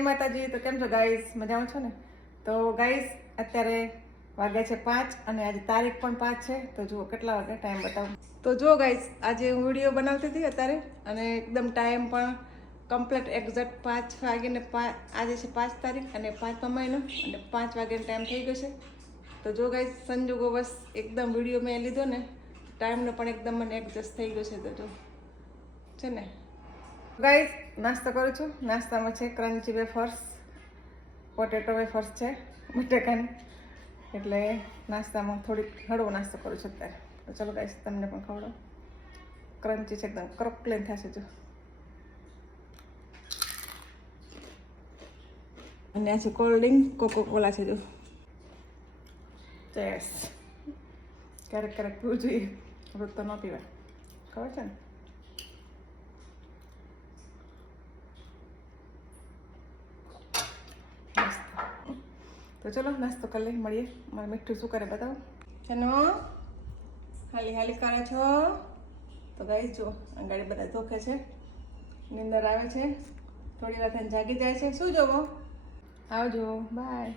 જય માતાજી. તો કેમ છો ગાઈસ? મજામાં છો ને? તો ગાઈસ અત્યારે વાગ્યા છે 5 અને આજે તારીખ પણ 5 છે. તો જુઓ કેટલા વાગે ટાઈમ બતાવું. તો જુઓ ગાઈસ, આજે હું વિડીયો બનાવતી હતી અત્યારે અને એકદમ ટાઈમ પણ કમ્પ્લીટ એક્ઝેક્ટ 5 વાગીને આજે છે 5 તારીખ અને 5મો મહિનો અને 5 વાગ્યાનો ટાઈમ થઈ ગયો છે. તો જો ગાઈસ સંજોગો બસ એકદમ વિડીયો મેં લીધો ને ટાઈમનો પણ એકદમ મને એડજસ્ટ થઈ ગયો છે. તો જો છે ને ગાઈસ નાસ્તો કરું છું. નાસ્તામાં છે ક્રન્ચી વેફર્સ, પોટેટો વેફર્સ છે બટેકાની, એટલે નાસ્તામાં થોડીક હળવો નાસ્તો કરું છું અત્યારે. તો ચલો ગાઈસ તમને પણ ખવડાવું. ક્રન્ચી છે એકદમ ક્રોકલીન થશે જો. અને આ છે કોલ્ડ ડ્રિંક કોકો કોલા છે જો. ચેસ ક્યારેક ક્યારેક પીવું જોઈએ, રોજ તો ન પીવાય, ખબર છે ને. તો ચલો નાસ્તો કરી લઈ, મળીએ. મારે મીઠું શું કરે બતાવો. એનો હાલી હાલી કરે છો. તો ગાઈસ જો ગાડી બધા ધોકે છે, નીંદર આવે છે, થોડી વાર થઈને જાગી જાય છે. શું જોવો? આવજો, બાય.